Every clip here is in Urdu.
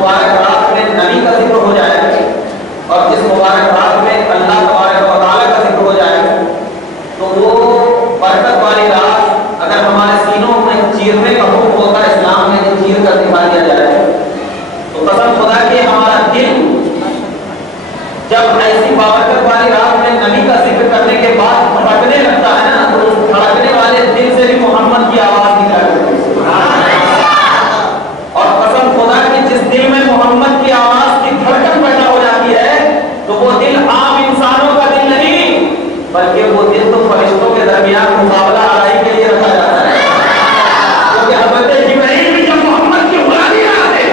مبارک رات میں نبی کا ذکر ہو جائے اور جس مبارک رات میں اللہ تبارک و تعالیٰ کرنے کے بعد دھڑکنے لگتا ہے نا، تو اس دھڑکنے والے دل سے بھی محمد کی آواز نکلا کرتی ہے۔ اور قسم خدا کی جس دل میں محمد کی آواز کی دھڑکن پیدا ہو جاتی ہے تو وہ دل عام انسانوں کا دل نہیں، بلکہ وہ دل تو فرشتوں کے درمیان مقابلہ آرائی کے لیے رکھا جاتا ہے۔ کیونکہ حضرت جبرائیل بھی جب محمد کی غلامی آتے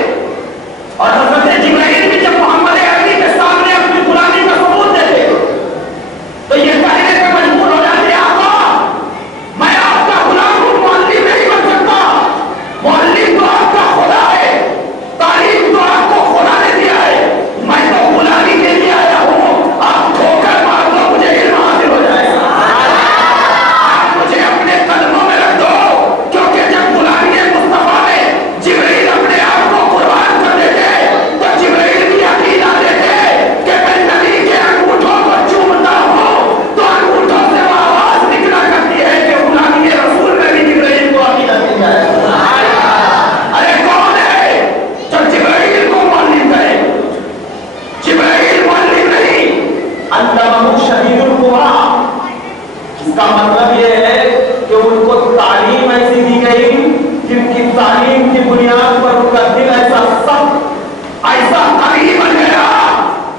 اور حضرت جبرائیل بھی جب محمد عربی کے سامنے اپنی غلامی کا ثبوت دیتے تو یہ کہنے پہ مجبور ہو جاتے ہیں آقا میں آپ کا غلام ہوں، معلم نہیں بن سکتا، معلم تو آپ کا خدا ہے، تعلیم تو آپ کو خدا نے دیا ہے، میں تو غلامی کے لیے آیا ہوں، آپ ٹھوکر مار دو مجھے علم حاصل ہو جائے گا، آپ مجھے اپنے قدموں میں رکھ دو، کیونکہ جب غلامی مصطفیٰ میں جبرائیل اپنے آپ کو قربان کر دیتے تو جبرائیل بھی عقیدہ دیتے کہ میں نبی کے انگوٹھوں کو چومتا ہوں تو انگوٹھوں سے وہ آواز نکلا کرتی ہے کہ غلامی رسول میں بھی جبرائیل کو عقیدہ مل جائے۔ ارے کون ہے جو جبرائیل کو معلم کرے؟ جبرائیل معلم نہیں، علمہ شدید القویٰ، اس کا مطلب یہ ہے کہ ان کو تعلیم ایسی دی گئی جن کی تعلیم کی بنیاد پر ان کا دل ایسا سخت ایسا قوی بن گیا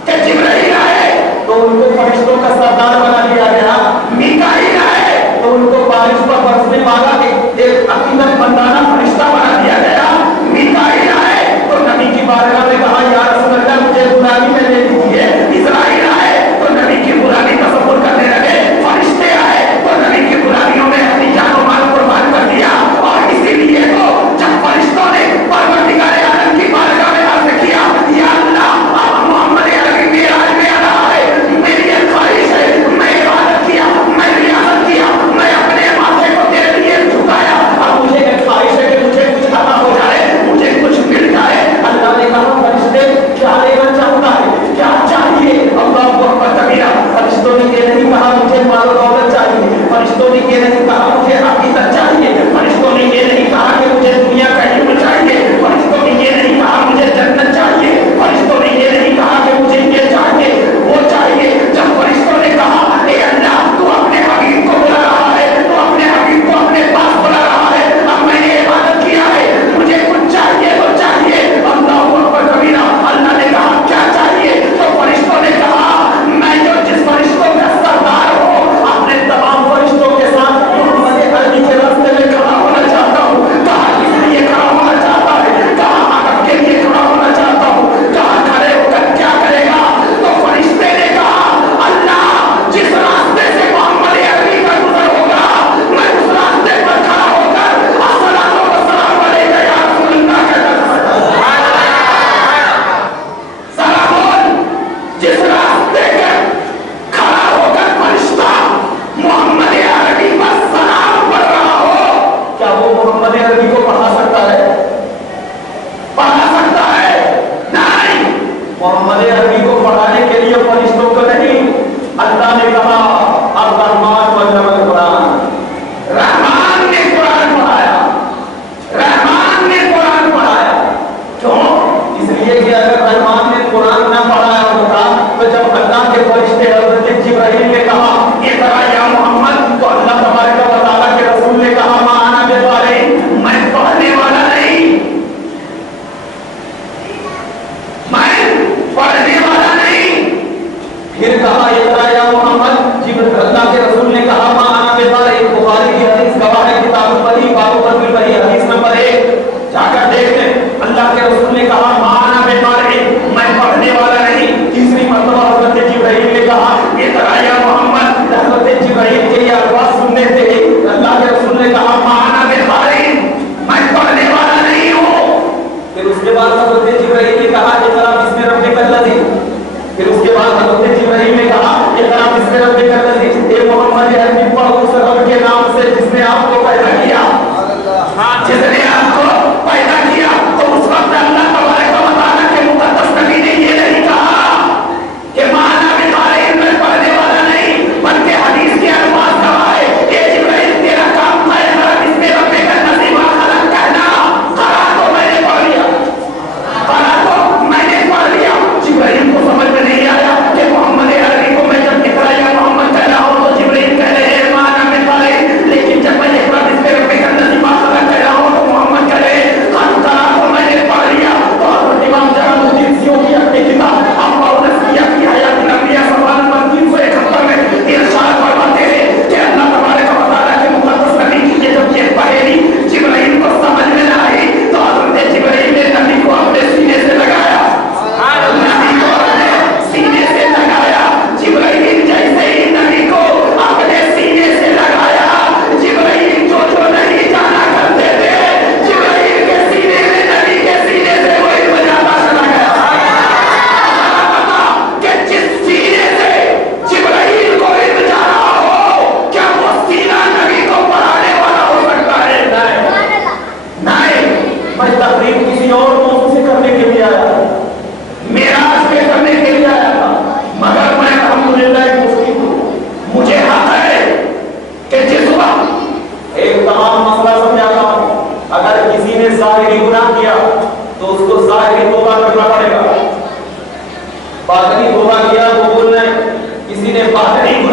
کہ جبرائیل آئے تو ان کو فرشتوں کا سردار بنا دیا گیا، میکائیل آئے تو ان کو بارش پر برسنے والا ایک عقیدت مندانہ فرشتہ بنا دیا گیا، میکائیل آئے تو نبی کی بارگاہ میں کہا یا رسول اللہ مجھے غلامی میں دے دیجیے، اسرائیل آئے تو نبی کی غلامی تصور کرنے لگے، فرشتے آئے تو نبی کی غلامیوں میں اپنی جان و مال قربان کر دیا، اور اسی لیے تو جب فرشتوں نے پروردگار عالم کی بارگاہ میں عرض کیا یا اللہ اب محمد عربی معراج میں آ رہا ہے، میری ایک خواہش ہے، میں عبادت کیا، میں ریاضت کیا، میں اپنے ماتھے کو تیرے لیے جھکایا، اب مجھے ایک خواہش ہے کہ مجھے کچھ عطا ہو جائے، مجھے کچھ مل جائے۔ اللہ نے کہا فرشتے کیا لینا چاہتا ہے، کیا چاہیے؟ اللہ اکبر کبیرہ، فرشتوں نے یہ نہیں کہا مجھے مال و دولت چاہیے، فرشتوں نے یہ نہیں کہا مجھے عقیدت چاہیے، فرشتوں نے یہ نہیں کہا کہ مجھے دنیا کا علم چاہیے، فرشتوں نے یہ نہیں کہا مجھے جنت چاہیے، فرشتوں نے یہ نہیں کہا کہ مجھے یہ چاہیے وہ چاہیے۔ جب فرشتوں نے کہا اے اللہ تو اپنے حبیب کو بلا رہا ہے، تو اپنے حبیب کو اپنے پاس بلا رہا ہے، اب میں نے عبادت کیا ہے، مجھے کچھ چاہیے تو چاہیے۔ اللہ اکبر کبیرہ، اللہ نے کہا کیا چاہیے؟ تو فرشتوں نے کہا میں جو جس فرشتوں کا سردار ہوں اپنے تمام فرشتوں کے ساتھ محمد عربی کے راستے میں کھڑا ہونا چاہتا ہوں۔ کہا کس لیے کھڑا ہونا چاہتا ہے؟ کہا عقب کے لیے کھڑا ہونا چاہتا ہوں۔ کہا کھڑے ہو کر کیا کرے گا؟ تو فرشتے نے کہا اللہ جس راستے سے محمد عربی کا گزر ہوگا میں اس راستے پر کھڑا ہو کر الصلاۃ والسلام علیک یا رسول اللہ کہتا ہوں۔ سلام جس راستے کے کھڑا ہو کر فرشتہ محمد عربی پر سلام پڑھ رہا ہو، کیا وہ محمد عربی کو پڑھا سکتا ہے؟ پڑھا سکتا ہے؟ نہیں، محمد عربی کو پڑھانے کے لیے فرشتوں کو نہیں، اللہ نے کہا الرحمن علم القرآن، رحمان نے قرآن پڑھایا، رحمان نے قرآن پڑھایا۔ کیوں؟ اس لیے کہ اگر رحمان نے قرآن نہ پڑھایا ہوتا تو جب اللہ کے فرشتے حضرت جبرائیل نے کہا اقرا یا محمد تو اللہ تبارک و تعالیٰ کے رسول نے کہا ما انا بقارئ، میں پڑھنے والا نہیں، میں پڑھنے والا نہیں۔ پھر کہا اقرا یا محمد، اللہ کے رسول نے کہا ما انا بقارئ، بخاری کی حدیث گواہ ہے، کتاب البری باب البر بالبری حدیث نمبر 1 جا کر دیکھ لیں۔ اللہ کے رسول نے کہا ما انا بقارئ، میں پڑھنے والا نہیں۔ تیسری مرتبہ حضرت جبرائیل نے کہا اقرا یا محمد، حضرت جبرائیل کے یہ الفاظ سننے سے اللہ کے رسول نے کہا ما انا بقارئ، میں پڑھنے والا نہیں ہوں۔ پھر اس کے بعد حضرت جبرائیل نے کہا اقرا بسم ربک الذی، پھر اس کے بعد حضرت جبرائیل نے کہا اقرا بسم ربک الذی، اے محمد عربی پڑھو اس رب کے نام سے جس نے آپ کو پیدا کیا، جس نے آپ کو پیدا کیا۔ تو اس وقت اللہ تبارک و تعالیٰ کے مقدس نبی نے یہ نہیں کہا کہ مانا بقارئ، میں پڑھنے والا نہیں، بلکہ حدیث کے الفاظ گواہ ہے اے جبرائیل تیرا کام ہے بسم ربک الذی ما خلق کہنا، قرأ تو میں نے پڑھ لیا، قرأ تو میں نے پڑھ لیا۔ جبرائیل کو سمجھ میں نہیں آیا کہ محمد عربی کو میں جب اقرا یا محمد کہنا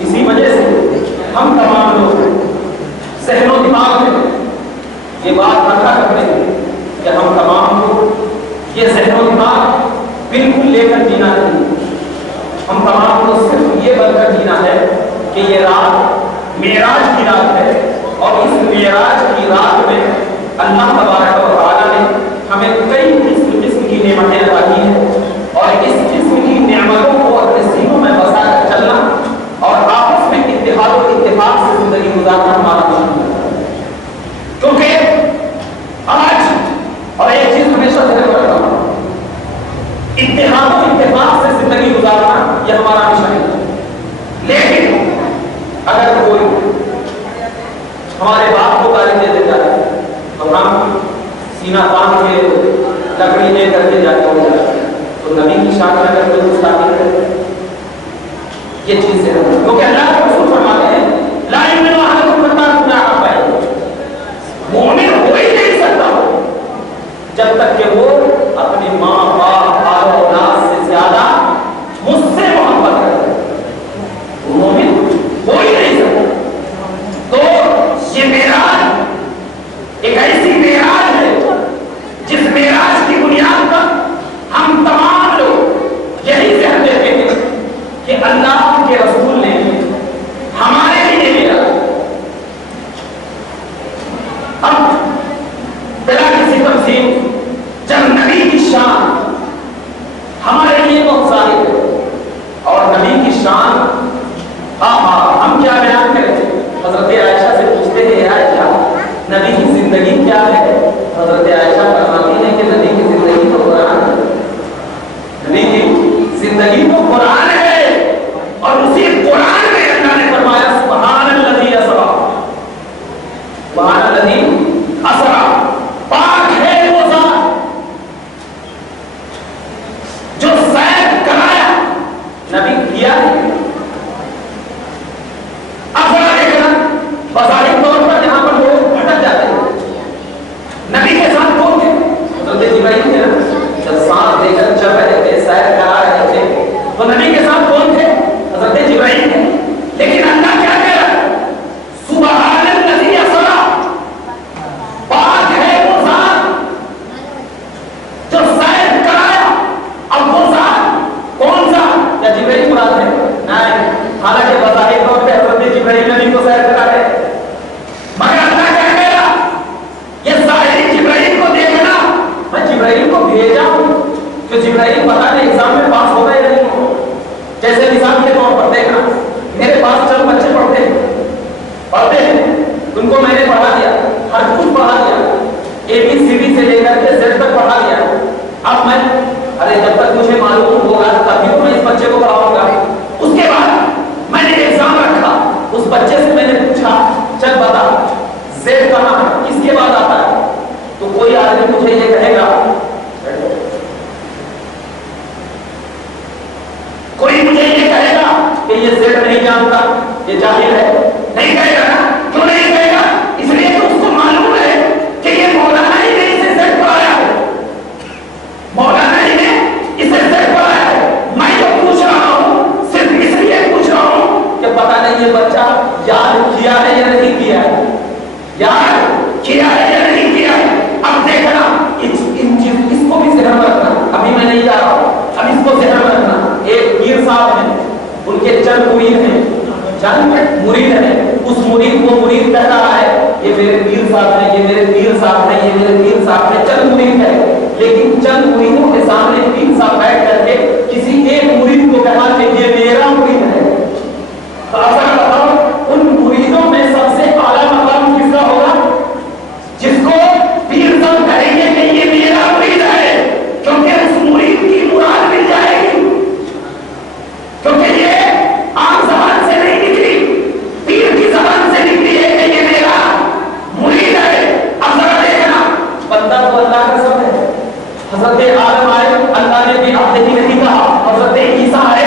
اسی وجہ سے ہم تمام لوگ ذہن و دماغ میں یہ بات رکھا کرتے ہیں کہ ہم تمام لوگ یہ ذہن و دماغ بالکل لے کر جینا نہیں. ہم تمام کو صرف یہ بن کر جینا ہے کہ یہ رات معراج کی رات ہے اور اس معراج کی رات میں اللہ تبارک و تعالیٰ نے ہمیں کئی قسم کی نعمتیں عطا کی ہیں اور اس قسم کی نعمتوں کو اپنے سینوں میں بسا کر چلنا اور آپس میں اتحاد و اتفاق سے زندگی گزارنا ہمارا مشن ہے. کیونکہ آج اور ایک چیز ہمیشہ ذہن میں رکھنا اتحاد و اتفاق سے زندگی گزارنا یہ ہمارا مشن ہے. لیکن اگر کوئی ہمارے باپ کو گالی دے دیتا ہے تو ہم سینہ تان کے لکڑی لے کر کے جاتے ہو جاتے ہیں تو نبی کی شان میں اگر کوئی گستاخی کرے یہ چیز ہے کیونکہ اللہ کے رسول فرماتے ہیں لا یؤمن احدکم حتی یکون ابا مومن ہو ہی نہیں سکتا ہو جب تک کہ وہ اپنی ماں باپ اور اولاد سے زیادہ مجھ سے محبت کرے. مومن ہو ہی نہیں سکتا. تو یہ معراج ایک ایسی معراج ہے جس معراج کی بنیاد پر ہم تمام لوگ یہی ذہن دیتے ہیں کہ اللہ کے رسول نے ہمارے لیے میرا اب بلا کسی تفصیل جب نبی کی شان ہمارے لیے بہت ظاہر ہے اور نبی کی شان ہم کیا بیان کریں. حضرت عائشہ سے پوچھتے ہیں عائشہ نبی کی زندگی کیا ہے. حضرت عائشہ فرماتی ہیں کہ نبی کی زندگی تو قرآن ہے. نبی کی زندگی تو قرآن ہے اور اسی قرآن میں اللہ نے فرمایا سبحان الذی اسرا سبحان الذی اسرا پاک ہے وہ ذات جو سیر کرایا. نبی کیا ہے بظاہر طور پر یہاں پر لوگ بھٹک جاتے ہیں. نبی کے ساتھ کون تھے؟ حضرت جبرائیل تھے نا. جب سانس دے کر چل رہے تھے سیر کرا رہے تھے تو نبی کے ساتھ کون تھے؟ حضرت جبرائیل تھے. لیکن اللہ کیا کہہ رہا ہے سبحان الذی اسرا پاک ہے وہ ذات جو سیر کرایا. اب وہ ذات کون سا؟ یا جبرائیل مراد ہے؟ نہیں. حالانکہ بظاہر طور پہ حضرت جبرائیل نبی کو سیر کرا رہے مگر اللہ کیا کہہ رہا یہ ظاہری جبرائیل کو دیکھنا میں جبرائیل کو بھیجا ہوں کہ جبرائیل پتہ نہیں ایگزام میں پاس ہوگا یا نہیں ہوگا. جیسے مثال کے طور پر دیکھنا میرے پاس چند بچے پڑھتے ہیں ان کو میں نے پڑھا دیا ہر کچھ پڑھا دیا ABCD سے لے کر کے Z تک پڑھا دیا. اب میں جب تک مجھے معلوم ہوگا تبھی تو میں اس بچے کو پڑھاؤں گا. اس کے بعد میں نے ایگزام رکھا اس بچے سے میں نے پوچھا چل بتا Z کہاں ہے کس کے بعد آتا ہے. تو کوئی آدمی مجھے یہ کہے گا کوئی مجھے یہ کہے گا کہ یہ Z نہیں جانتا یہ جاہل ہے. نہیں کہے گا نا. کیوں نہیں کہے گا؟ اس لیے کہ اس کو معلوم ہے کہ یہ مولانا ہی نے اسے Z پڑھایا ہے. مولانا ہی نے اسے Z پڑھایا ہے. میں جو پوچھ رہا ہوں صرف اس لیے پوچھ رہا ہوں کہ پتہ نہیں یہ بچہ یاد کیا ہے یا نہیں کیا ہے. یاد کیا ہے یا نہیں کیا ہے. اب دیکھنا اس کو بھی ذہن میں رکھنا. ابھی میں نہیں جا رہا ہوں اب اس کو ذہن میں رکھنا. ایک پیر صاحب ہیں ان کے چند مرید ہیں چند مرید ہیں. اس مرید کو مرید کہہ رہا ہے یہ میرے پیر صاحب ہیں یہ میرے پیر صاحب ہیں یہ میرے پیر صاحب ہیں. چند مرید ہے لیکن چند مریدوں کے سامنے پیر صاحب بیٹھ کر کے کسی ایک مرید کو کہا کہ یہ میرا مرید ہے. تو ایسا بتاؤ ان مریدوں میں سب سے اعلیٰ مقام کس کا ہوگا؟ جس کو پیر صاحب کہیں گے کہ یہ میرا مرید ہے کیونکہ اس مرید کی مراد مل جائے گی. کیونکہ یہ عام زبان سے نہیں نکلی پیر کی زبان سے نکلی ہے کہ یہ میرا مرید ہے. اب ذرا دیکھنا بندہ تو اللہ کا سب ہے. حضرت آدم آئے اللہ نے بھی آپ نہیں کہا. حضرت عیسیٰ آئے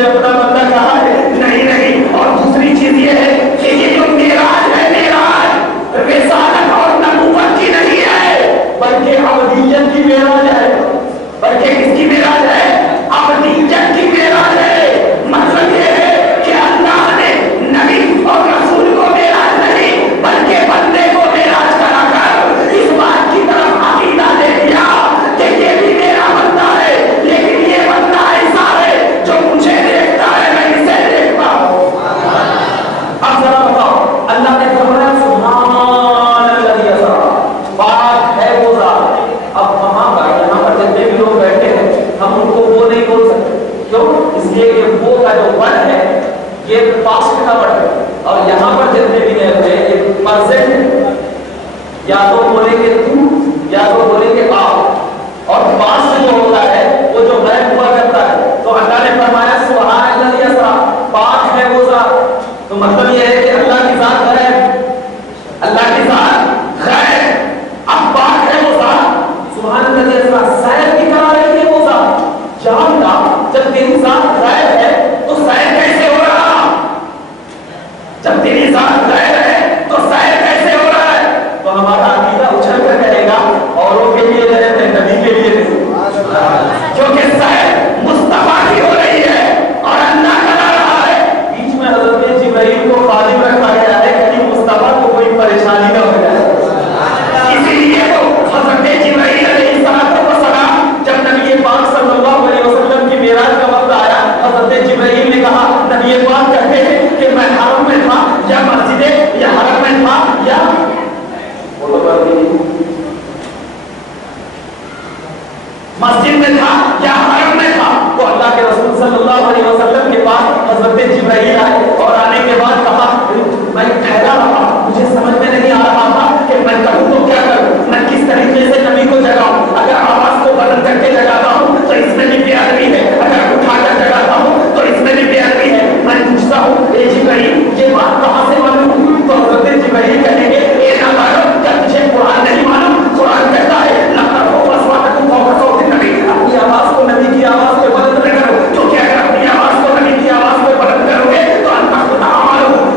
نے اپنا بندہ کہا ہے نہیں نہیں. اور دوسری چیز یہ ہے کہ یہ جو معراج ہے معراج رسالت اور نبوت کی نہیں ہے بلکہ عبدیت کی معراج ہے. بلکہ کس کی معراج ہے؟ عبدیت کی معراج ہے. مطلب یہ ہے کہ اللہ نے نبی اور رسول کو معراج نہیں بلکہ بندے کو معراج کرا کر اس بات کی طرف عقیدہ دے دیا کہ یہ بھی میرا بندہ ہے لیکن یہ بندہ ایسا ہے جو مجھے دیکھتا ہے میں اسے دیکھتا ہوں. اب ذرا بتاؤ اللہ نے فرمایا سبحان الذی اسری پاک ہے وہ ذات. اب وہاں پر یہاں پر جتنے بھی لوگ بیٹھے ہیں ہم ان کو وہ نہیں بول سکتے. کیوں؟ اس لیے کہ وہ کا جو ورڈ ہے یہ پاسٹ کا ورڈ ہے اور یہاں پر جتنے بھی ہیں یہ پرزینٹ ہے. یا تو بولیں گے تو یا تو بولیں گے آپ. اور پاسٹ جو ہوتا ہے وہ جو غائب ہوا کرتا ہے. تو اللہ نے فرمایا سبحان الذی اسری پاک ہے وہ ذات. تو مطلب یہ ہے کہ اللہ کی ذات غائب اللہ کی ذات غائب. اب پاک ہے وہ ذات سبحان الذی اسری سیر کی کرا رہی ہے وہ ذات. جاننا جب تیری ذات غائب ہے تو سیر کیسے ہو رہا؟ جب تیری ذات غائب ہے تو سیر کیسے ہو رہا ہے؟ تو ہمارا عقیدہ اچھل کر کہے گا اوروں کے لیے رہتے ہیں نبی کے لیے نہیں. کیونکہ سیر مصطفیٰ کی ہو رہی ہے اور اللہ کرا رہا ہے. بیچ میں حضرت جبرائیل کو خالی رکھا گیا ہے کہ مصطفیٰ کو کوئی پریشانی نہ ہو جائے. اسی لیے تو حضرت جبرائیل علیہ السلام جب نبی پاک صلی اللہ علیہ وسلم کی معراج کا وقت آیا حضرت جبرائیل نے کہا نبی پاک کہتے ہیں کہ میں حرم میں تھا یا مسجد یا حرم میں تھا یا مسجد میں تھا یا حرم میں تھا. تو اللہ کے رسول صلی اللہ علیہ وسلم کے پاس حضرت جبرائیل آئے اور آنے کے بعد کہا میں ٹھہرا رہا مجھے سمجھ میں نہیں آ رہا تھا کہ میں کروں تو کیا کروں. میں کس طریقے سے نبی کو جگاؤں. اگر آواز کو بلند کر کے جگاتا ہوں تو اس میں بھی بے ادبی ہے. اگر اٹھا کر جگاتا ہوں تو اس میں بھی بے ادبی ہے. میں پوچھتا ہوں اے جبرائیل یہ بات کہاں سے معلوم؟ تو حضرت جبرائیل کہیں گے اے نہ معلوم کیا تجھے قرآن نہیں معلوم؟ قرآن کہتا ہے لقد هو اصواتکم فوق صوت النبی. اپنی آواز کو نبی کی آواز پہ بلند نہ کرو کیونکہ اگر اپنی آواز کو نبی کی آواز پہ بلند کرو گے تو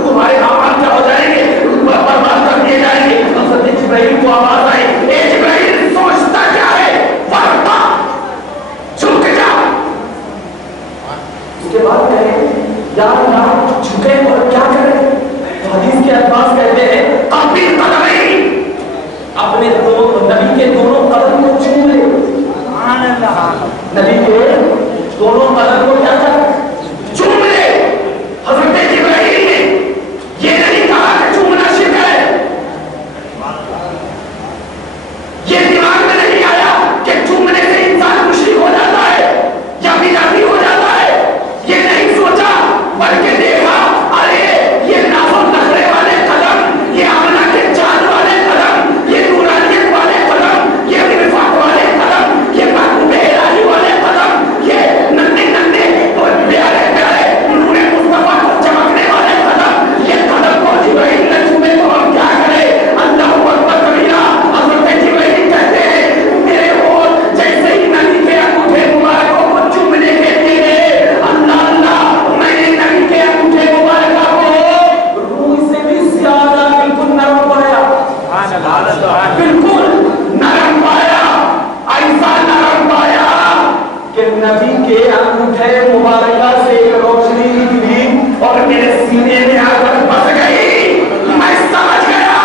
تمہارے اعمال کیا ہو جائیں گے؟ برباد کر دیے جائیں گے. حضرت جبرائیل کو آواز آئی اے جبرائیل سوچتا کیا ہے ورطا جھک جا. اس کے بعد کہیں یا اللہ جھکے اور کیا کریں؟ تو حدیث کے الفاظ کہتے ہیں قبل قدمین اپنے دونوں نبی کے دونوں قدم کو چوم لے. نبی کے دونوں قدم کو کیا کر چوم لے. حضرت جبرائیل نے یہ نہیں کہا کہ چومنا شرک ہے. یہ دماغ میں نہیں آیا کہ چومنے سے انسان مشرک ہو جاتا ہے یا بدعتی ہو جاتا ہے. یہ نہیں سوچا بلکہ دیکھا ارے یہ ناخن نخرے والے قدم یہ آمنہ کے چاند والے قدم یہ نورانیت والے قدم یہ رفاق والے قدم یہ محبوب الہی والے قدم یہ ننھے ننھے اور پیارے پیارے نور مصطفیٰ کو چمکنے والے قدم یہ قدم کو جبرائیل نے چومے تو ہم کیا کریں؟ اللہ اکبر کبیرہ. حضرت جبرائیل کہتے ہیں میرے ہونٹ جیسے ہی نبی کے انگوٹھے مبارکوں کو چومنے کے لیے اللہ اللہ میں نے نبی کے انگوٹھے مبارکہ کو روح سے بھی زیادہ بالکل نرم پایا. بالکل نرم پایا. ایسا نرم پایا کہ نبی کے انگوٹھے مبارکہ سے روشنی نکلی اور میرے سینے میں آ کر بس گئی. میں سمجھ گیا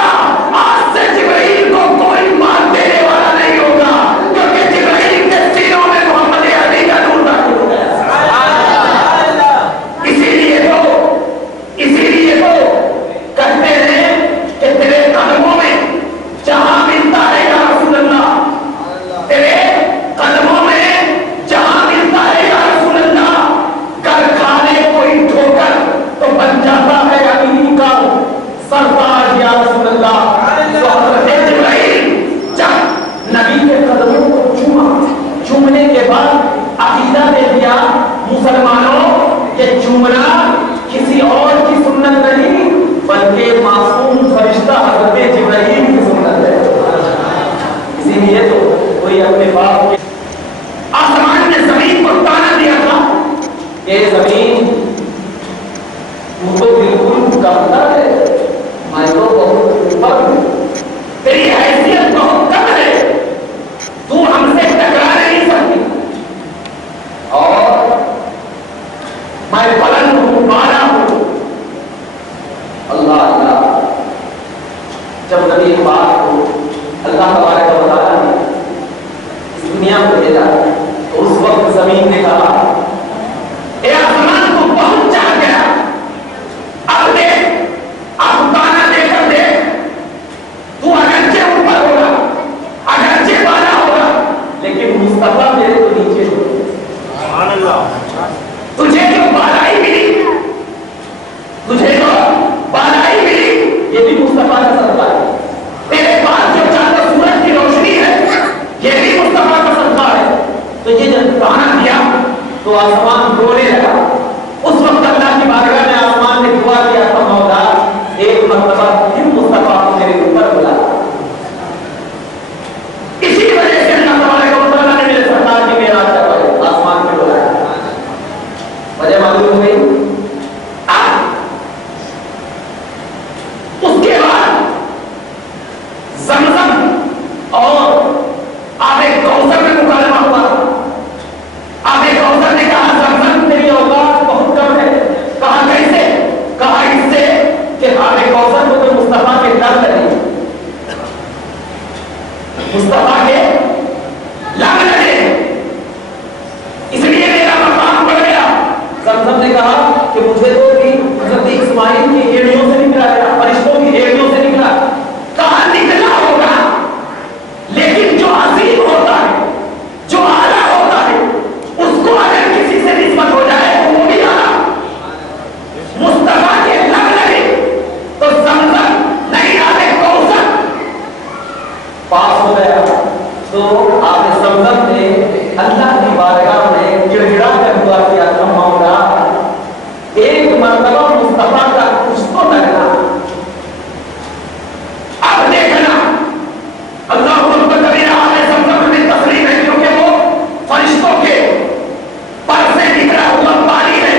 آج سے جبرائیل کو کوئی مار دینے والا نہیں ہوگا کیونکہ جبرائیل کے سینوں میں محمد عربی کا نور داخل ہو گیا. اسی لیے تو کہتے ہیں کہ تیرے قدموں میں جہاں ملتا ہے یا رسول اللہ تیرے قدموں میں جہاں ملتا ہے یا رسول اللہ کر کھانے کوئی ٹھوکر تو بن جاتا ہے امین کا سرتاج یا رسول اللہ. تو حضرت جبرائیل جب نبی کے قدموں کو چومنے کے بعد عقیدہ دے دیا مسلمانوں کہ چومنا کسی اور کی سنت نہیں بلکہ معصوم فرشتہ حضرت جبرائیل کی سنت ہے. اسی لیے تو کوئی اپنے باپ کے آسمان نے زمین کو تانا دیا تھا کہ زمین میں بلند ہوں، بالا ہوں. اللہ اللہ. جب نبی پاک کو اللہ تبارک و تعالیٰ نے اس دنیا کو بھیجا تو اس وقت زمین نے کہا اے آسمان کو بہت چاہ گیا، اب دیکھ، اب بالا دے کر دیکھ، تو اگرچہ اوپر ہوگا، اگرچہ بالا ہوگا، لیکن مصطفیٰ میرے تو نیچے ہوگا. سبحان اللہ. تجھے جو بالائی ملی، تجھے جو بالائی ملی، یہ بھی مصطفیٰ کا صدقہ ہے. تیرے پاس جو چاند و سورج کی روشنی ہے، یہ بھی مصطفیٰ کا صدقہ ہے. تو یہ جب دانا دیا تو آسمان رونے لگا. اس وقت اللہ کی بارگاہ میں آسمان نے دعا کیا تھا مولا ایک مرتبہ پھر مصطفیٰ کو میرے اوپر بلا. اسی وجہ سے اللہ تبارک و تعالیٰ نے میرے سرکار کی معراج کروائی، آسمان میں بلایا. وجہ معلوم ہو گئی. اس کے بعد زمزم اور آب کوثر میں مکالمہ ہوا. آب کوثر نے کہا زمزم تیری اوقات بہت کم ہے. کہا کیسے؟ کہا اس سے کہ آب کوثر کو تو مصطفیٰ کے در لگے، مصطفیٰ کے لگ لگے، اس لیے میرا مقام بڑھ گیا. زمزم نے کہا کہ مجھے تو بھی حضرت اسماعیل کی ایڑیوں سے نکلا گیا، فرشتوں کی ایڑیوں سے نکلا. کہاں نکلا ہوگا، لیکن جو عظیم ہوتا ہے، جو اعلیٰ ہوتا ہے، اس کو اگر کسی سے نسبت ہو جائے تو وہ بھی اعلیٰ. مصطفیٰ کے لگ لگے تو زمزم نہیں آبے کوثر پاس ہو گیا. تو آب زمزم نے اللہ کی بارگاہ میں گڑ گڑا کر دعا کیا تھا مولا ایک مرتبہ مصطفیٰ کا کچھ تو لگنا. اب دیکھنا اللہ اکبر کبیرہ. آب زمزم میں تصریح ہے کیونکہ وہ فرشتوں کے پر سے نکلا ہوا پانی ہے.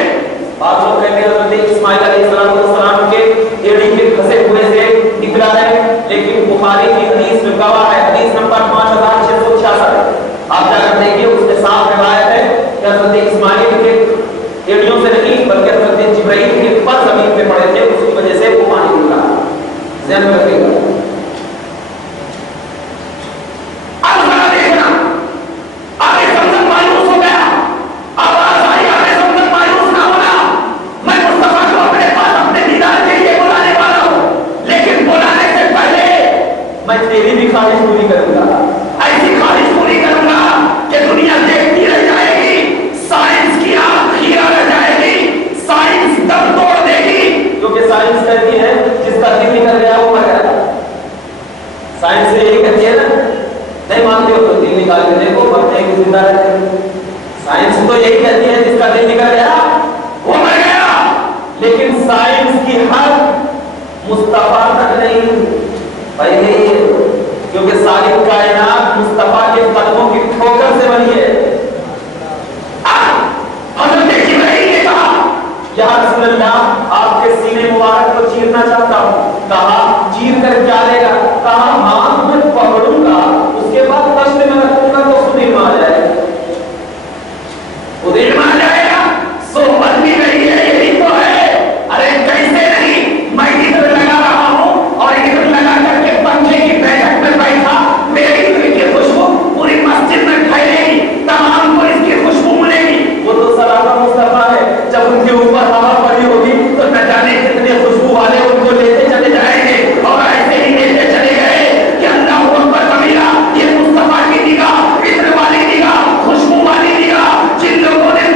بعض لوگ کہتے ہیں حضرت اسماعیل علیہ السلام کے ایڑی کے پھنسے ہوئے سے نکلا ہے، لیکن بخاری کی حدیث میں گواہ ہے، حدیث نمبر 5666. آپ جا کر دیکھیے، اس میں صاف روایت ہے کہ حضرت اسماعیل کے ایڑیوں سے نہیں بلکہ حضرت جبرائیل کے پر زمین پہ پڑے تھے، اس کی وجہ سے وہ پانی نکلا. ذہن میں رکھیے گا. اب ذرا دیکھنا آگے زمزم مایوس ہو گیا. آواز آئی آگے زمزم مایوس نہ ہونا، میں مصطفیٰ کو اپنے پاس اپنے دیدار کے لیے بلانے والا ہوں، لیکن بلانے سے پہلے میں تیری بھی خواہش پوری کروں گا. ایسی خواہش پوری کروں گا کہ دنیا دیکھتی رہ جائے گی، سائنس کی آنکھ کھیرا رہ جائے گی، سائنس دم توڑ دے گی. کیونکہ سائنس کہتی ہے جس کا دل نکل گیا وہ مر گیا. سائنس سے یہی کہتی ہے نا، نہیں مانتے ہو تو دل نکال کے دیکھو، مرتے ہیں کہ زندہ رہتے ہیں. سائنس تو یہی کہتی ہے جس کا دل نکل گیا وہ مر گیا. لیکن سائنس کی حد مصطفیٰ تک نہیں بھائی، نہیں ہے، کیونکہ ساری کائنات مصطفیٰ کے قدموں کی ٹھوکر سے بنی ہے. حضرت جبرائیل نے کہا یا رسول اللہ آپ کے سینے مبارک کو چیرنا چاہتا ہوں. کہا چیر کر کیا لے گا؟ کہا ہاں میں پکڑوں گا، اس کے بعد کشت میں رکھوں گا تو خود علم آ جائے گا. خود علم آ جائے گا. صحبت بھی نہیں ہے، یہی تو ہے. ارے کیسے نہیں، میں ادھر لگا رہا ہوں اور ادھر لگا کر کے پنکھے کی بیٹھک میں بیٹھا، میری ادھر کی خوشبو پوری مسجد میں پھیلے گی، تمام کو اس کی خوشبو ملے گی. وہ تو صلاح مصطفیٰ ہے، جب ان کے اوپر ہوا پڑی ہوگی تو نہ جانے کتنے خوشبو والے ان کو لیتے چلے جائیں گے. اور ایسے ہی لیتے چلے گئے کہ اللہ اکبر کبیرہ، یہ مصطفیٰ کی نگاہ، عطر والی نگاہ، خوشبو والی نگاہ، جن لوگوں نے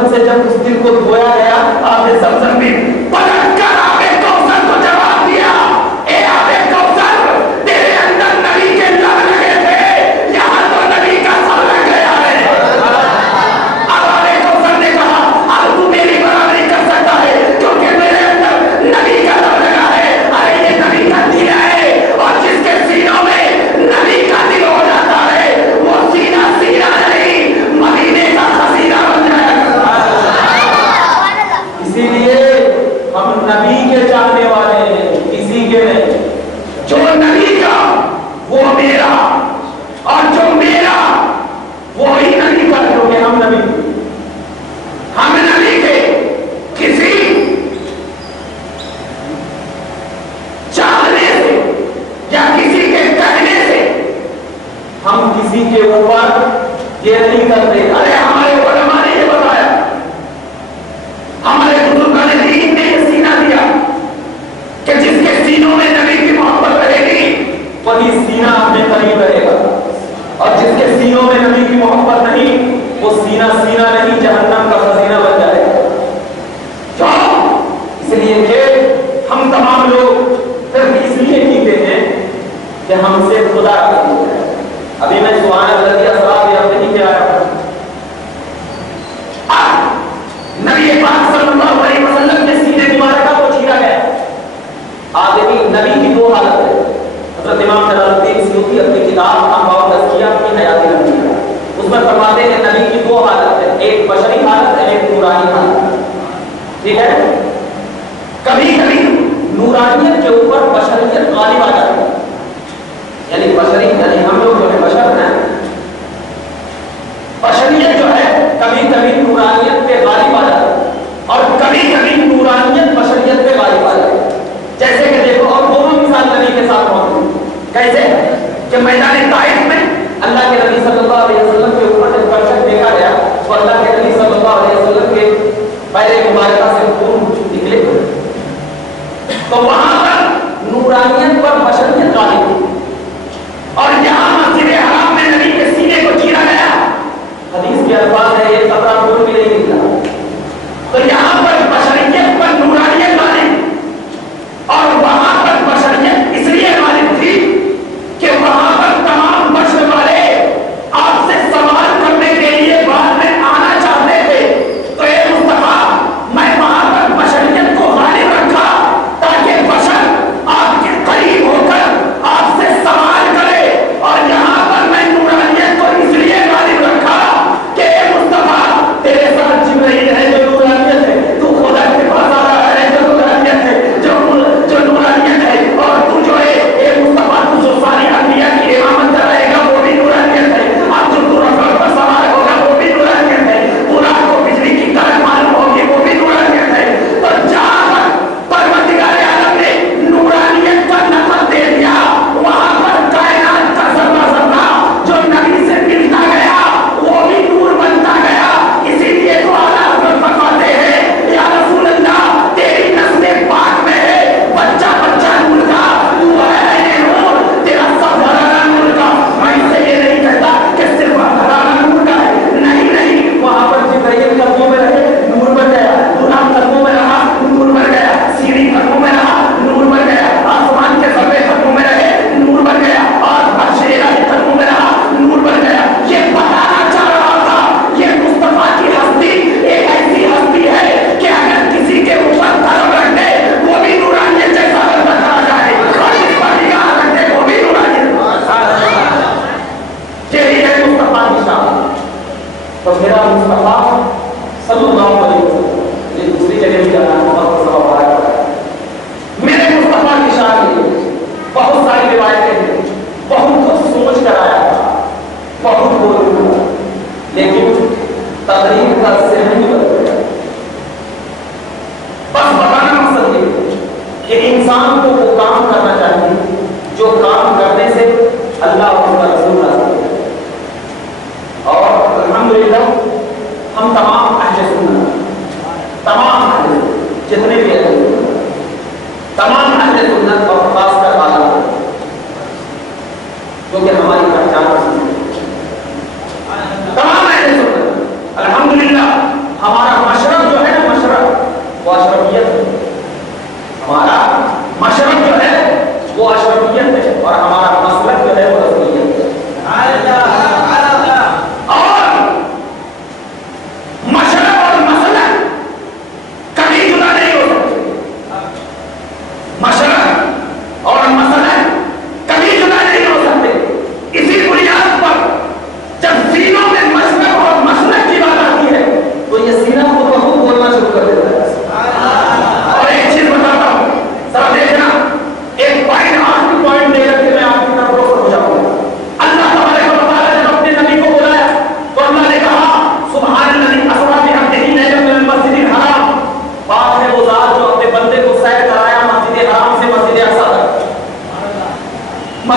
زمزم سے جب اس دل کو دھویا گیا، آب زمزم بھی پلٹ کر آب کوثر کو جواب دیا، اے آب کوثر، تیرے اندر نبی کے لب لگے تھے، یہاں تو نبی کا سر لگ گیا ہے۔ اب آب کوثر نے کہا اب تو میری برابری کر سکتا ہے کیونکہ میرے اندر نبی کا لب لگا ہے۔ ارے یہ نبی کا دل ہے، اور جس کے سینوں میں نبی کا دل ہو جاتا ہے وہ سینہ سینہ نہیں مدینے کا خزینہ بن جائے گا۔ اسی لیے ہم نبی کے چاہنے والے ہیں، کسی کے نہیں۔ جو نبی کا وہ میرا، اور جو میرا وہی نبی کا، کیونکہ ہم نبی کے کسی چاہنے سے یا کسی کے کہنے سے ہم کسی کے اوپر یہ نہیں کرتے۔ ارے ہمارے علماء نے یہ بتایا، ہمارے بزرگان دین نے یہ سینہ دیا کہ جس کے سینوں میں نبی کی محبت رہے گی وہی سینہ اپنے قریب رہے گا، اور جس کے سینوں میں نبی کی محبت نہیں وہ سینہ سینہ نہیں جہنم کا خزینہ بن جائے گا۔ اس لیے کہ ہم تمام لوگ صرف اس لیے پیتے ہیں کہ ہم سے خدا راضی ہو جائے۔ ابھی میں سبحان اللہ اسرار یا نہیں کیا ہے، نبی پاک صلی اللہ علیہ وسلم کے سینے مبارکہ کو چھیڑا گیا۔ آدمی نبی کی دو حالت ہے، حضرت امام جلال الدین سیوطی اپنی کتاب انواع التزکیہ کی حیات نبی اس میں فرماتے ہیں کہ نبی کی دو حالت ہے، ایک بشری حالت ہے، ایک نورانی حالت۔ ٹھیک ہے، کبھی کبھی نورانیت کے اوپر بشریت غالب آ جاتی ہے، یعنی بشری یعنی ہم لوگ جو ہے بشر ہیں، بشریت جو ہے کبھی کبھی نورانیت پہ غالب آ جاتی ہے، اور کبھی کبھی نورانیت بشریت پہ غالب آ جاتی ہے۔ جیسے کہ دیکھو، اور دونوں مثال نبی کے ساتھ موجود ہیں۔ کیسے کہ میدان طائف میں اللہ کے نبی صلی اللہ علیہ وسلم کے اوپر جب برچک دیکھا گیا تو اللہ کے نبی صلی اللہ علیہ وسلم کے پیر مبارکہ سے خون نکلے، تو وہاں پر نورانیت پر بشریت غالب تھی، اور یہاں مسجد حرام میں نبی کے سینے کو چیرا گیا، حدیث کے الفاظ ہے یہ قطرہ خون بھی نہیں نکلا، تو یہاں پر بشریت پر نورانیت غالب، اور وہاں پر بشریت اس لیے غالب تھی کہ وہاں پر تمام بشر والے آپ سے سوال کرنے کے لیے بعد میں آنا چاہتے تھے، تو اے مصطفیٰ میں وہاں پر بشریت کو غالب رکھا تاکہ بشر آپ کے قریب ہو کر آپ سے سوال کرے، اور یہاں پر میں نورانیت کو اس لیے غالب رکھا کہ اے مصطفیٰ تیرے ساتھ جبرائیل ہے جو نورانیت ہے، تو خدا کے پاس آ رہا ہے جو نورانیت ہے، جو نورانیت ہے، اور تو جو ہے اے مصطفیٰ تو جو ساری انبیاء کی امامت کرائے گا وہ بھی نورانیت ہے، اب جو تو رفع پر سوار ہوگا وہ بھی نورانیت ہے، قرآن کو بجلی کی طرح معلوم ہوگی وہ بھی نورانیت ہے۔ تو جہاں پر پروردگار عالم نے نورانیت کا لقب دے دیا وہاں پر کائنات کا ذرہ ذرہ جو نبی سے ملتا گیا وہ بھی نور بنتا گیا۔ اسی لیے تو اعلیٰ حضرت فرماتے ہیں یا رسول اللہ تیری نسل پاک میں ہے بچہ بچہ نور کا، تو ہے نور تیرا سب گھرانہ نور کا۔ میں اس سے یہ نہیں کہتا کہ صرف گھرانہ نور کا ہے، نہیں نہیں، وہاں پر جبرائیل قدموں میں رہے نور بن گیا، غلام قدموں میں رہا نور بن گیا، سیڑھی قدموں میں رہا نور بن گیا، آسمان کے ذرے قدموں میں رہے نور بن گیا، اور عرش الہی قدموں میں رہا نور بن گیا۔ یہ بتانا چاہ رہا تھا یہ مصطفیٰ کی ہستی ایک ایسی ہستی ہے کہ اگر کسی کے اوپر دھرم رکھ دے وہ بھی نورانیت جیسا بنتا چلا جائے، اور جس پر نگاہ رکھ دے وہ بھی نورانیت۔ یہی ہے مصطفیٰ کی شان۔ تو میرا مصطفیٰ صلی اللہ علیہ وسلم، یہ دوسری جگہ بھی جانا ہے، میرے مصطفیٰ کی شان یہ بہت ساری روایتیں ہیں، بہت کچھ سوچ کر آیا تھا، بہت بول تھا، لیکن تقریر کا ذہن ہی بدل گیا۔ بس بتانا مقصد یہ ہے کہ انسان کو وہ کام کرنا چاہیے جو کام کرنے سے اللہ اور اس کا رسول راضی ہے۔ اور الحمدللہ ہم تمام اہل سنت، تمام اہل جتنے بھی اہل سنت، تمام اہل سنت اور خاص کر اعلیٰ جو کہ ہماری پہچان ہے، تمام اہل سنت الحمدللہ ہمارا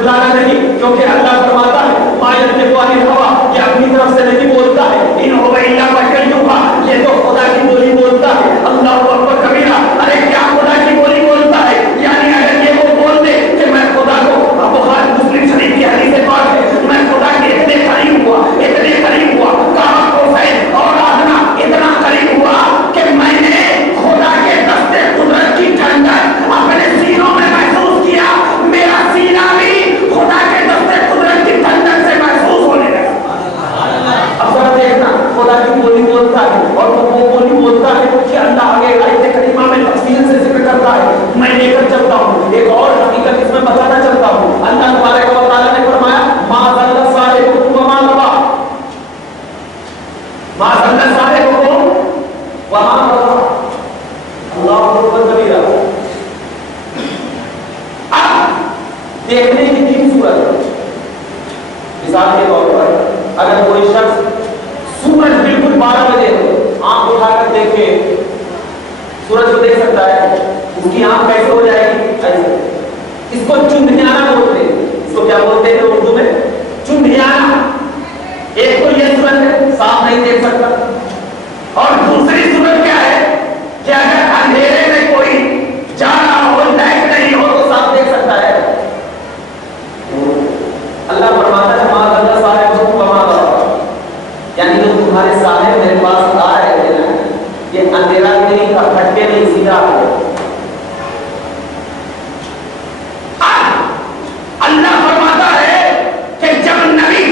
جھٹلانا نہیں، کیونکہ اللہ فرماتا ہے ما ينطق عن الهوى، یہ اپنی طرف سے نہیں بولتا ہے، ان هو الا بشر یوحى، یہ تو خدا کی بولی بولتا ہے۔ اللہ اکبر کبیرہ، ارے کیا خدا کی بولی بولتا ہے؟ یعنی اگر یہ وہ بول دے کہ میں خدا کو، بخاری مسلم شریف کی حدیث پاک ہے، میں خدا کے اتنے قریب ہوا، اتنے قریب ہوا، کہا حسین اور آدنا اتنا قریب ہوا کہ میں نے خدا کے دستے قدرت کی ٹھنڈک اپنے سینوں میں محسوس کیا، میرا سینہ بھی خدا کے دستے قدرت کی ٹھنڈک سے محسوس ہونے لگا۔ اب ذرا دیکھنا، خدا کی بولی بولتا ہے، اور وہ بولی بولتا ہے کہ اللہ آگے آیت کریمہ میں تفصیل سے ذکر کرتا ہے، میں لے کر چلتا ہوں ایک اور حقیقت اس میں بتانا چلتا ہوں۔ اللہ تبارک و تعالیٰ نے فرمایا ما ضل صاحبکم وما غوی، ما ضل صاحبکم وما غوی، اللہ اکبر کبیرہ۔ اب دیکھنے کی تین صورت، مثال کے طور پر اگر کوئی شخص سورج بالکل 12 بجے آنکھ اٹھا کر دیکھے، سورج کو دیکھ سکتا ہے، اس کی آنکھ کیسے ہو جائے گی؟ ایسے۔ اس کو چندھیانا بولتے ہیں، اس کو کیا بولتے ہیں اردو میں؟ چندھیانا۔ ایک تو یہ صورت ہے صاف نہیں دیکھ سکتا، اور دوسری صورت کیا ہے کہ اگر اندھیرے میں کوئی جا رہا ہو، لائٹ نہیں ہو تو صاف دیکھ سکتا ہے۔ اللہ فرماتا ہے ما ضل صاحبکم وما غوی، یعنی جو تمہارے صاحب میرے پاس آ رہے تھے نا، یہ اندھیرا نہیں کا پھٹکے نہیں، سیدھا ہے۔ اللہ فرماتا ہے کہ جب نبی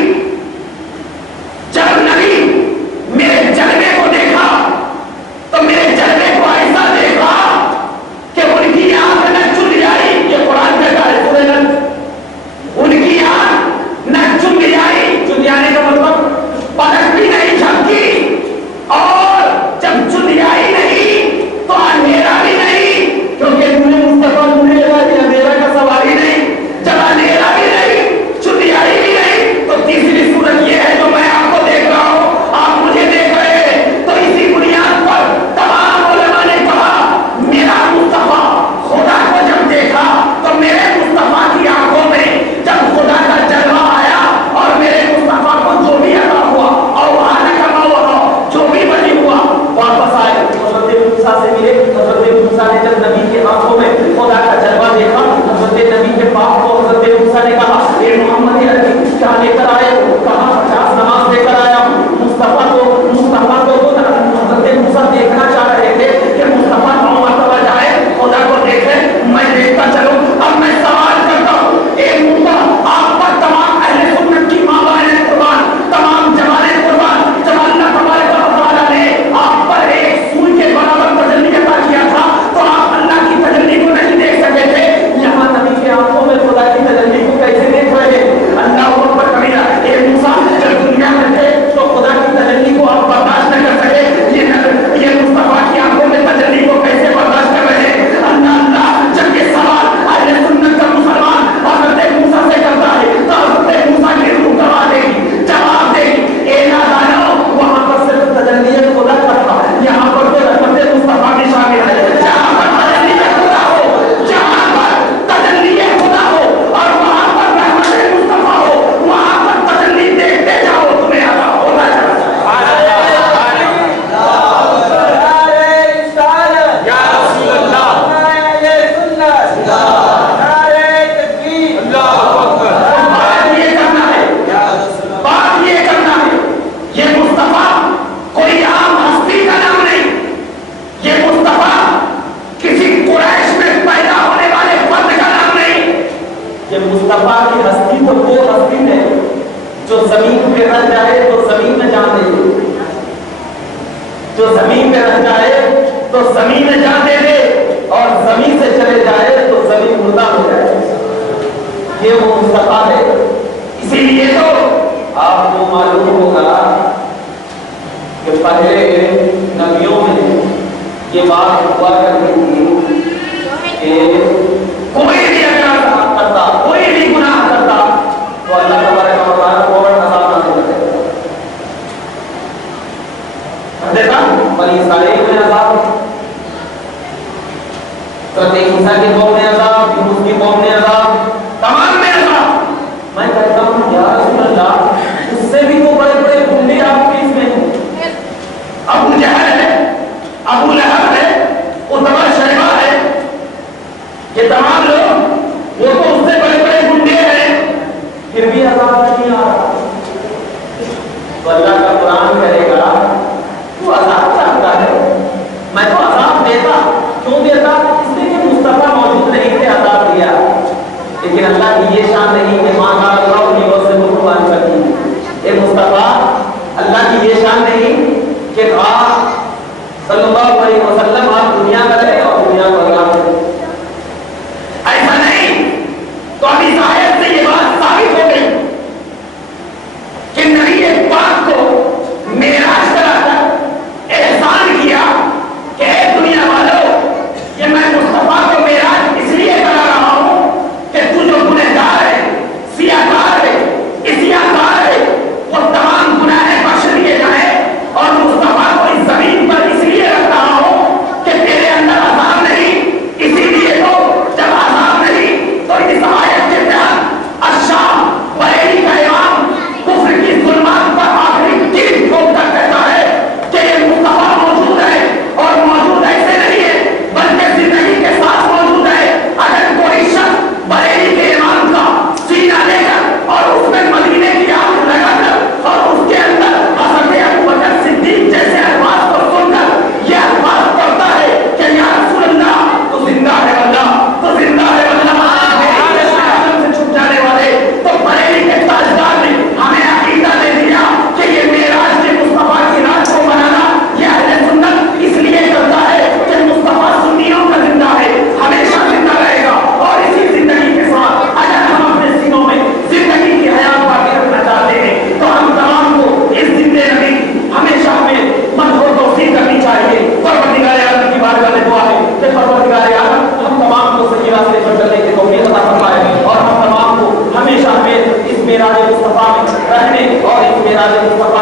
میرے جلوے کو دیکھا تو میرے جلوے کو ایسا دیکھا کہ ان کی آنکھ نہ چل جائی، یہ قرآن کہتا ہے سورہ نمل، ان کی آنکھ نہ چل جائی، چل جانے کا مطلب پلک بھی نہیں جھپکی، اور جب چل جائی نہیں تو اندھیرا بھی نہیں، کیونکہ انہوں نے مصطفیٰ نے لگا دیا، اندھیرا کا سوال ہی نہیں، جب اندھیرا بھی نہیں چل جائی بھی نہیں تو تیسری صورت یہ ہے جو میں آپ کو دیکھ رہا ہوں، آپ مجھے دیکھ رہے ہیں، تو اسی بنیاد پر تمام علماء نے کہا میرا مصطفیٰ خدا کو جب دیکھا تو میرے مصطفیٰ کی آنکھوں میں جب خدا کا جلوہ آیا اور میرے مصطفیٰ کو جو بھی عطا ہوا اور وہاں کما ہوا جو بھی بنی ہوا واپس آئے، حضرت موسیٰ سے ملے۔ حضرت موسیٰ نے جب نبی کی آنکھوں میں خدا کا جلوہ دیکھا، حضرت نبی کے باپ کو حضرت موسیٰ نے کہا اے محمد عربی کیا لے کر آئے ہو؟ کہا 50 نماز لے کر آیا ہوں۔ مصطفیٰ کو حضرت موسیٰ دیکھنا چاہ رہے تھے کہ مصطفیٰ 9 مرتبہ جائے، خدا کو دیکھے، میں دیکھتا چلوں۔ اب میں سوال کرتا ہوں اے موسیٰ، آپ پر تمام اہل سنت کی ماں بہنیں قربان، تمام جوانیں قربان، جب اللہ تبارک و تعالیٰ نے آپ پر ایک سوئی کے برابر تجلی عطا کیا تھا تو آپ اللہ کی تجلی کو نہیں دیکھ سکے تھے، یہاں نبی کی آنکھوں میں خدا کی تجلی کو کیسے دیکھ رہے ہیں؟ اللہ اکبر کبیرہ۔ اے موسیٰ جب دنیا میں تھے تو خدا کی تجلی کو آپ برداشت نہ کر سکے، یہ مصطفیٰ کی آنکھوں میں تجلی کو کیسے برداشت کر رہے ہیں؟ اللہ جب یہ سوال اہل سنت کا مسلمان حضرت موسیٰ سے کرتا ہے تو حضرت موسیٰ کی روح گوا دے گی، جواب دے گی اے نادانو، وہاں پر صرف تجلی خدا کا تھا، یہاں پر تو رحمت مصطفیٰ بھی شامل ہے۔ جہاں پر تجلی خدا ہو، جہاں پر تجلی خدا ہو اور وہاں پر رحمت مصطفیٰ ہو، وہاں پر تجلی دیکھتے جاؤ، تمہیں عطا ہونا چاہیے۔ مصطفیٰ کی ہستی تو وہ ہستی ہے جو زمین پہ رہ جائے تو زمین میں جان دے دے، جو زمین پہ رہ جائے تو زمین میں جان دے دے، اور زمین سے چلے جائے تو زمین مردہ ہو جائے، یہ وہ مصطفیٰ ہے۔ اسی لیے تو آپ کو معلوم ہوگا کہ پہلے نبیوں میں یہ بات ہوا کرتی تھی کہ کوئی بھی اگر کرتا، کوئی بھی گناہ کرتا تو اللہ تبارک و تعالیٰ فوراً عذاب نازل کر دیتا۔ بنی اسرائیل میں عذاب، حضرت عیسیٰ کی قوم میں عذاب، یونس کی قوم میں عذاب، تمام میں عذاب، میں کہتا ہوں یا رسول اللہ اس سے بھی تو بڑے بڑے گنڈے آپ کے اس میں ہیں. ابو جہل ہے, ابو لہب ہے, اتبا شیبہ ہے, یہ تمام لوگ وہ تو اس سے بڑے بڑے گنڈے ہیں, پھر بھی عذاب نہیں آ رہا. تو اللہ کا قرآن کرے گا تو عذاب چاہتا ہے, میں تو عذاب دیتا. کیوں دیتا؟ اس لیے کہ مصطفیٰ موجود نہیں تھے عذاب دیا. لیکن اللہ کی یہ شان نہیں کہ ماں کا اللہ انہیں وہ سے قربان کرتی. اے مصطفیٰ اللہ کی یہ شان نہیں کہ آپ صلی اللہ علیہ وسلم آپ دنیا کا رہے اور دنیا کو اللہ کرے. ایسا نہیں. تو اب اس آیت سے یہ بات ثابت ہو گئی کہ نبی پاک کو معراج کرا کر احسان کیا کہ اے دنیا والوں کہ میں مصطفیٰ کو معراج اس لیے کرا رہا ہوں کہ تو جو گنہگار ہے, سیاہکار ہے, عصیانکار ہے, وہ تمام گناہ بخش دیے جائیں. اور مصطفیٰ کو اس زمین پر اس لیے رکھ رہا ہوں کہ تیرے اندر عذاب نہیں. اسی لیے تو جب عذاب نہیں تو اس آیت کے تحت الشام بریلی کا امام کفر کی ظلمات پر آخری چیز ٹھوک کر کہتا ہے کہ یہ مصطفیٰ موجود ہے, اور موجود ایسے نہیں ہے بلکہ زندگی کے ساتھ موجود ہے. اگر کوئی شخص بریلی کے امام کا سینہ لے کر اور اس میں مدینے کی آگ لگا کر اور اس کے اندر حضرت ابوبکر صدیق جیسے الفاظ کو سن کر یہ الفاظ پڑھتا ہے کہ یا رسول اللہ تو زندہ ہے واللہ, تو زندہ ہے واللہ, سے چھپ جانے والے. تو بریلی کے تاجدار نے ہمیں عقیدہ دے دیا کہ یہ معراج کے مصطفیٰ کی رات کو منانا یہ اہل سنت اس لیے کرتا ہے کہ مصطفیٰ سنیوں کا زندہ ہے, ہمیشہ زندہ رہے گا. اور اسی زندگی کے ساتھ اگر ہم اپنے سینوں میں زندگی کی حیات باقی رکھنا چاہتے ہیں تو ہم تمام کو اس زندے نبی ہمیشہ ہمیں مدح و توصیف کرنی چاہیے. پروردگار عالم کی بارگاہ میں دعا ہے کہ پروردگار عالم ہم تمام کو صحیح راستے پر چلنے کی توفیق عطا فرمائے, اور ہم تمام کو ہمیشہ ہمیں اس معراج مصطفیٰ میں رہنے اور اس معراج مصطفیٰ